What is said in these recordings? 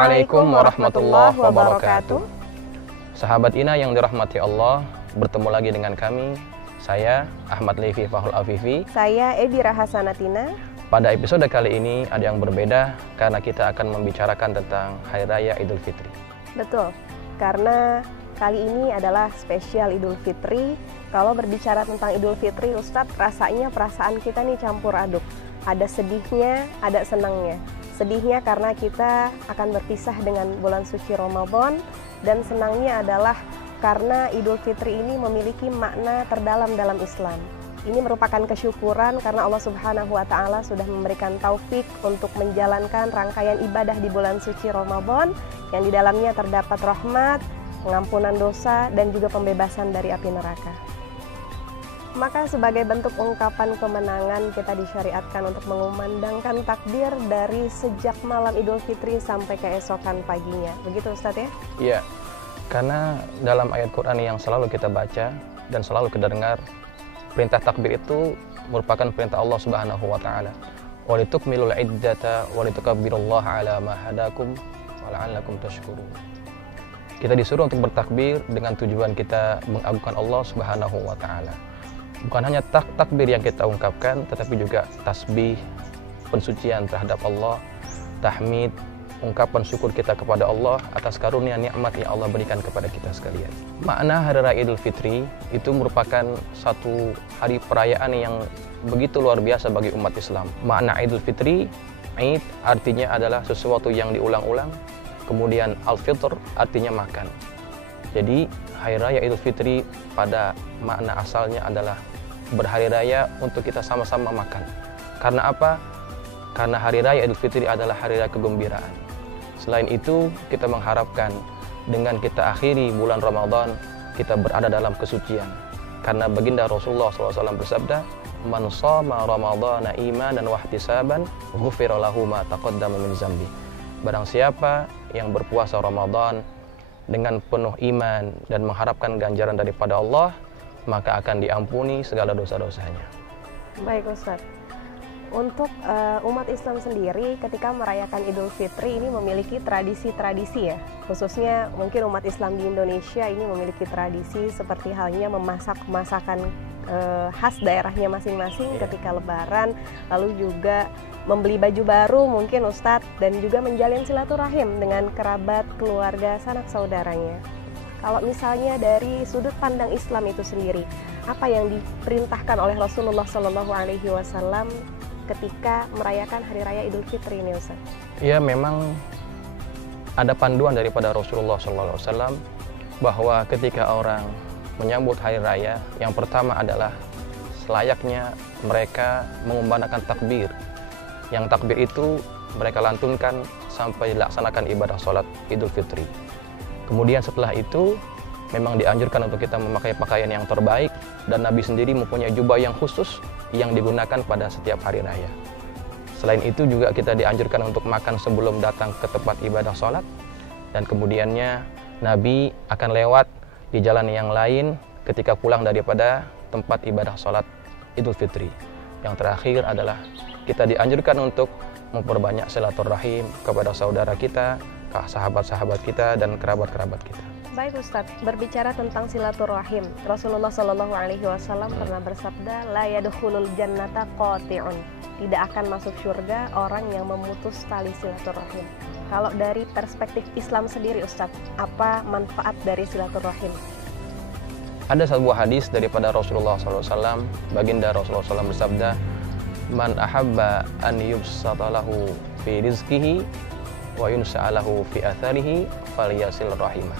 Assalamualaikum warahmatullahi wabarakatuh. Sahabat Ina yang dirahmati Allah, bertemu lagi dengan kami. Saya Ahmad Levi Fahul Afifi. Saya Edi Rahasanatina. Pada episode kali ini ada yang berbeda karena kita akan membicarakan tentang Hari Raya Idul Fitri. Betul, karena kali ini adalah spesial Idul Fitri. Kalau berbicara tentang Idul Fitri, Ustadz, rasanya perasaan kita nih campur aduk. Ada sedihnya, ada senangnya. Sedihnya karena kita akan berpisah dengan bulan suci Ramadan, dan senangnya adalah karena Idul Fitri ini memiliki makna terdalam dalam Islam. Ini merupakan kesyukuran karena Allah Subhanahu wa Ta'ala sudah memberikan taufik untuk menjalankan rangkaian ibadah di bulan suci Ramadan yang di dalamnya terdapat rahmat, pengampunan dosa, dan juga pembebasan dari api neraka. Maka sebagai bentuk ungkapan kemenangan, kita disyariatkan untuk mengumandangkan takbir dari sejak malam Idul Fitri sampai keesokan paginya. Begitu Ustadz ya? Iya, karena dalam ayat Quran yang selalu kita baca dan selalu kita dengar, perintah takbir itu merupakan perintah Allah Subhanahu wa Ta'ala. Walitukmilul iddata walitukabbirullaha ala ma hadakum wa la'allakum tashkurun. Kita disuruh untuk bertakbir dengan tujuan kita mengagungkan Allah Subhanahu wa Ta'ala. Bukan hanya takbir yang kita ungkapkan, tetapi juga tasbih, pensucian terhadap Allah, tahmid, ungkapan syukur kita kepada Allah atas karunia nikmat yang Allah berikan kepada kita sekalian. Makna Hari Raya Idul Fitri itu merupakan satu hari perayaan yang begitu luar biasa bagi umat Islam. Makna Idul Fitri, Id artinya adalah sesuatu yang diulang-ulang, kemudian Al-Fitr artinya makan. Jadi Hari Raya Idul Fitri pada makna asalnya adalah berhari raya untuk kita sama-sama makan. Karena apa? Karena Hari Raya Idul Fitri adalah hari raya kegembiraan. Selain itu, kita mengharapkan dengan kita akhiri bulan Ramadan, kita berada dalam kesucian. Karena baginda Rasulullah SAW bersabda, "Man shoma Ramadhana imanan wa ihtisaban, ghufira lahu ma taqaddama min dzambi." Barang siapa yang berpuasa Ramadan dengan penuh iman dan mengharapkan ganjaran daripada Allah, maka akan diampuni segala dosa-dosanya. Baik Ustadz, untuk umat Islam sendiri ketika merayakan Idul Fitri ini memiliki tradisi-tradisi ya, khususnya mungkin umat Islam di Indonesia ini memiliki tradisi seperti halnya memasak masakan khas daerahnya masing-masing ketika Lebaran, lalu juga membeli baju baru mungkin Ustadz, dan juga menjalin silaturahim dengan kerabat, keluarga, sanak saudaranya. Kalau misalnya dari sudut pandang Islam itu sendiri, apa yang diperintahkan oleh Rasulullah SAW ketika merayakan Hari Raya Idul Fitri ini, Ustaz? Ya, memang ada panduan daripada Rasulullah SAW bahwa ketika orang menyambut Hari Raya, yang pertama adalah selayaknya mereka mengumandangkan takbir. Yang takbir itu mereka lantunkan sampai dilaksanakan ibadah sholat Idul Fitri. Kemudian setelah itu memang dianjurkan untuk kita memakai pakaian yang terbaik, dan Nabi sendiri mempunyai jubah yang khusus yang digunakan pada setiap hari raya. Selain itu juga kita dianjurkan untuk makan sebelum datang ke tempat ibadah sholat, dan kemudiannya Nabi akan lewat di jalan yang lain ketika pulang daripada tempat ibadah sholat Idul Fitri. Yang terakhir adalah kita dianjurkan untuk memperbanyak silaturahim kepada saudara kita, sahabat-sahabat kita, dan kerabat-kerabat kita. Baik Ustadz, berbicara tentang silaturahim, Rasulullah SAW pernah bersabda, "La yadkhulul jannata qati'un." Tidak akan masuk surga orang yang memutus tali silaturahim. Kalau dari perspektif Islam sendiri Ustadz, apa manfaat dari silaturahim? Ada sebuah hadis daripada Rasulullah SAW, baginda Rasulullah SAW bersabda, "Man ahabba an yubsata lahu fi rizqihi wa yunsa'alahu fi atharihi falyasil rahimah."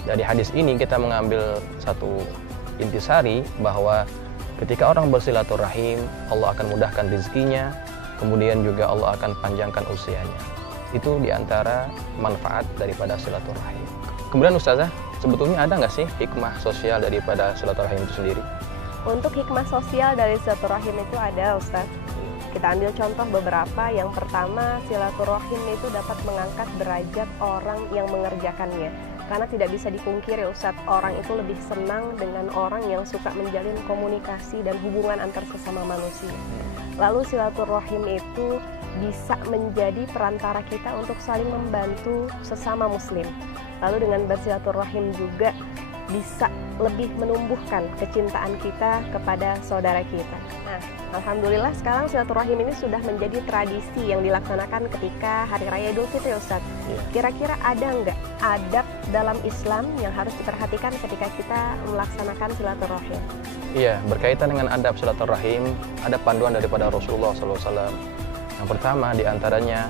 Dari hadis ini kita mengambil satu intisari bahwa ketika orang bersilaturahim, Allah akan mudahkan rezekinya, kemudian juga Allah akan panjangkan usianya. Itu diantara manfaat daripada silaturahim. Kemudian Ustazah, sebetulnya ada nggak sih hikmah sosial daripada silaturahim itu sendiri? Untuk hikmah sosial dari silaturahim itu ada Ustaz. Kita ambil contoh beberapa. Yang pertama, silaturahim itu dapat mengangkat derajat orang yang mengerjakannya. Karena tidak bisa dipungkiri Ustaz, orang itu lebih senang dengan orang yang suka menjalin komunikasi dan hubungan antar sesama manusia. Lalu silaturahim itu bisa menjadi perantara kita untuk saling membantu sesama muslim. Lalu dengan bersilaturahim juga bisa lebih menumbuhkan kecintaan kita kepada saudara kita. Nah, alhamdulillah sekarang silaturahim ini sudah menjadi tradisi yang dilaksanakan ketika Hari Raya Idul Fitri, Ustadz. Kira-kira ada nggak adab dalam Islam yang harus diperhatikan ketika kita melaksanakan silaturahim? Iya, berkaitan dengan adab silaturahim, ada panduan daripada Rasulullah SAW. Yang pertama diantaranya,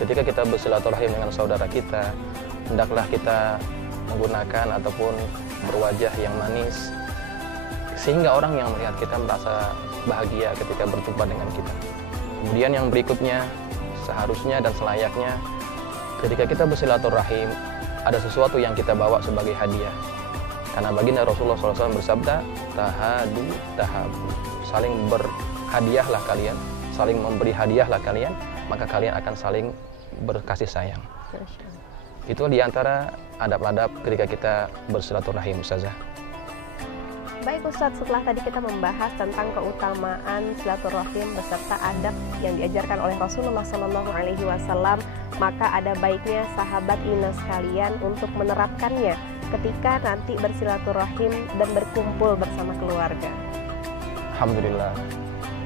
ketika kita bersilaturahim dengan saudara kita, hendaklah kita menggunakan ataupun berwajah yang manis, sehingga orang yang melihat kita merasa bahagia ketika berjumpa dengan kita. Kemudian yang berikutnya, seharusnya dan selayaknya ketika kita bersilaturahim, ada sesuatu yang kita bawa sebagai hadiah. Karena baginda Rasulullah SAW bersabda, tahadu tahabu, saling berhadiahlah kalian, saling memberi hadiahlah kalian, maka kalian akan saling berkasih sayang. Itu diantara adab-adab ketika kita bersilaturahim, Ustazah. Baik Ustadz, setelah tadi kita membahas tentang keutamaan silaturahim beserta adab yang diajarkan oleh Rasulullah SAW, maka ada baiknya sahabat Ina sekalian untuk menerapkannya ketika nanti bersilaturahim dan berkumpul bersama keluarga. Alhamdulillah,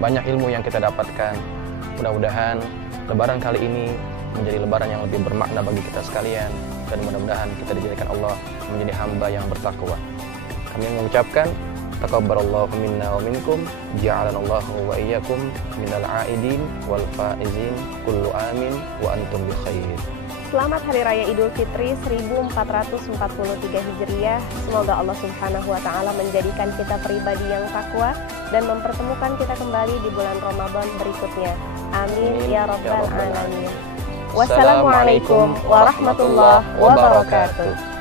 banyak ilmu yang kita dapatkan. Mudah-mudahan Lebaran kali ini menjadi lebaran yang lebih bermakna bagi kita sekalian, dan mudah-mudahan kita dijadikan Allah menjadi hamba yang bertakwa. Kami mengucapkan taqabbalallahu minna wa minkum, ja'alanallahu wa iyyakum minal aidin wal faizin, kullu amin wa antum bi khair. Selamat Hari Raya Idul Fitri 1443 Hijriah. Semoga Allah Subhanahu wa taala menjadikan kita pribadi yang takwa dan mempertemukan kita kembali di bulan Ramadan berikutnya. Amin ya rabbal alamin. Wassalamualaikum warahmatullahi wabarakatuh.